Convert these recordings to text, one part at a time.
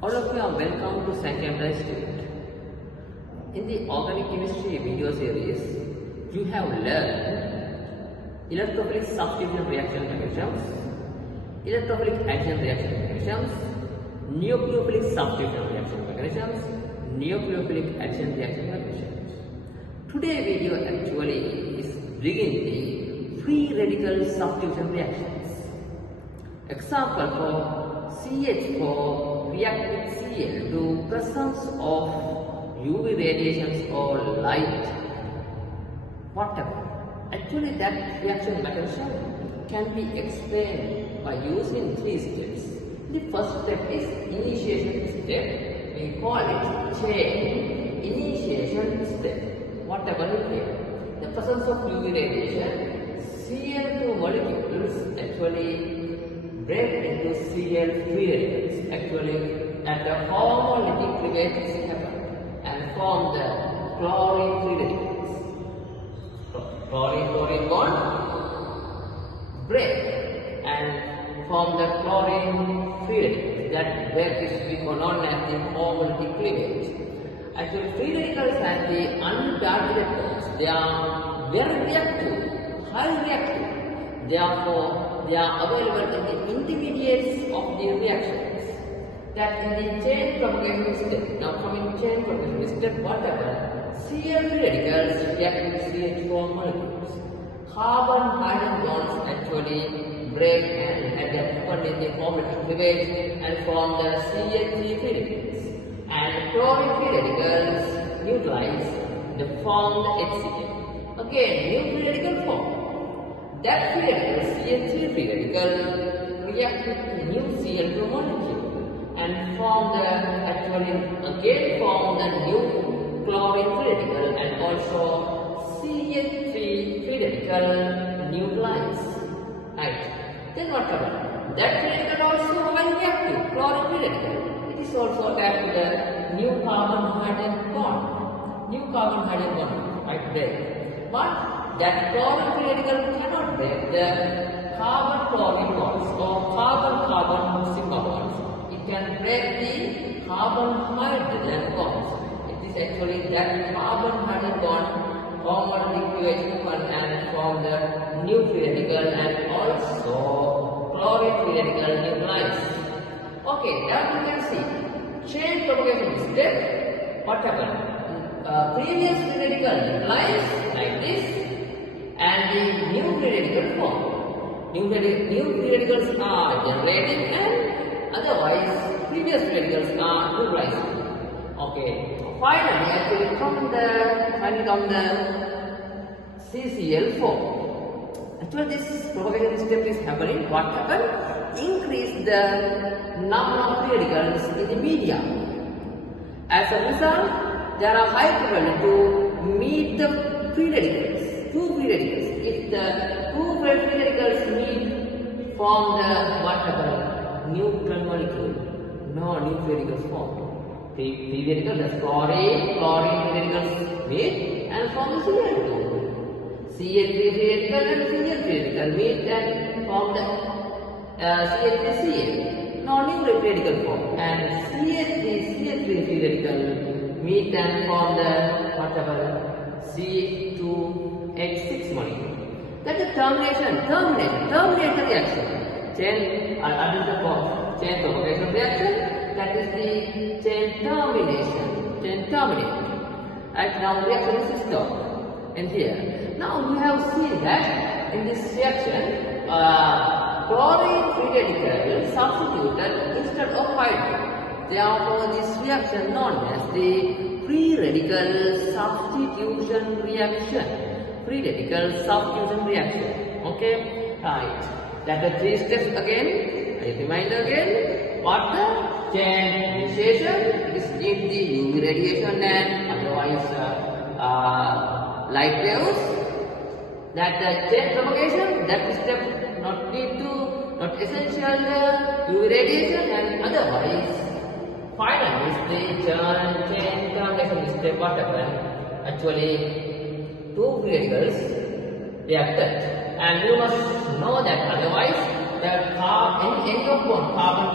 All of you are welcome to second Institute. In the organic chemistry video series, you have learned electrophilic substitution reaction mechanisms, electrophilic addition reaction mechanisms, nucleophilic substitution reaction mechanisms, nucleophilic addition reaction mechanisms. Today's video actually is bringing the free radical substitution reactions. Example for CH4 react with Cl to presence of UV radiations or light, whatever. Actually, that reaction mechanism can be explained by using three steps. The first step is initiation step. We call it chain initiation step. Whatever it is, the presence of UV radiation, Cl2 molecules actually break into Cl free radicals. Actually, at the homolytic cleavage happen and form the chlorine free radicals. Chlorine bond break and form the chlorine free radicals. That break is known as the homolytic cleavage. Actually, free radicals and the untargeted bonds, they are very reactive, highly reactive. Therefore, they are available in the intermediates of the reactions. That in the chain propagation step, now coming chain propagation step, whatever, Cl free radicals react with CH4 molecules. Carbon-hydrogen bonds actually break and happen in the homolytic cleavage and form the CH3 free radicals. And chlorine free radicals neutralize the form the HCl. Again, new free radical form. That free radical, CH3 free radical, react with new Cl2 molecule and form the new chlorine free radical and also CH3 free radical neutralize. Right. Then what happens? That free radical also very reactive, chlorine free radical. It is also attached to the new carbon-hydrogen bond. New carbon-hydrogen bond, right there. But that chlorine free radical cannot break the carbon-chlorine bonds or carbon-carbon sigma bonds. It can break the carbon-hydrogen bonds. It is actually that carbon-hydrogen bond homolytic cleavage and form the new free radical and also chlorine free radical neutralize. Okay, now you can see chain propagation step. What happened? Previous free radical neutralize like this, and the new free radical form. New free radicals are generating, and otherwise previous free radicals are neutralizing. Okay. Finally, actually come the CCl4. Actually, this propagation step is happening. What happened? Increase the number of free radicals in the media. As a result, there are high probability to meet the free radicals, two free radicals. If the two free radicals meet, form the whatever neutral molecule, no new free radicals form. The free radicals, that's chlorine free radicals meet and form the Cl2. Cl3 free radical and Cl free radical meet and form the CH3Cl, non-nuclear free radical form, and CH3 free radical meet and form the whatever C2H6 molecule. That is termination reaction. Chain propagation reaction. That is the chain termination. Right now reaction is stopped in here. Now we have seen that in this reaction, chlorine free radical substituted instead of hydrogen. Therefore, this reaction known as the free radical substitution reaction. Free radical substitution reaction. Okay, right. That the three steps again. I remind again. What the chain initiation? It is give the UV radiation and otherwise light waves. That the chain propagation. That step not essential UV radiation and otherwise finally is the chain termination step. What happened? Actually, two free radicals reacted, and you must know that otherwise the any of one carbon, is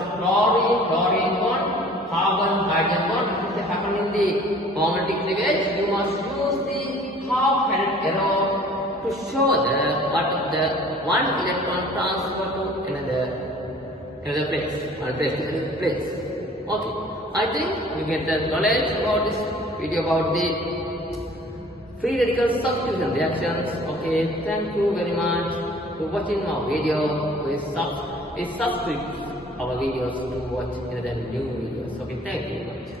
the chlorine arrow to show what the one electron transfer to another place. Okay, I think you get the knowledge about this video about the free radical substitution reactions. Okay, thank you very much for watching our video. Please subscribe our videos to watch another new videos. Okay, thank you very much.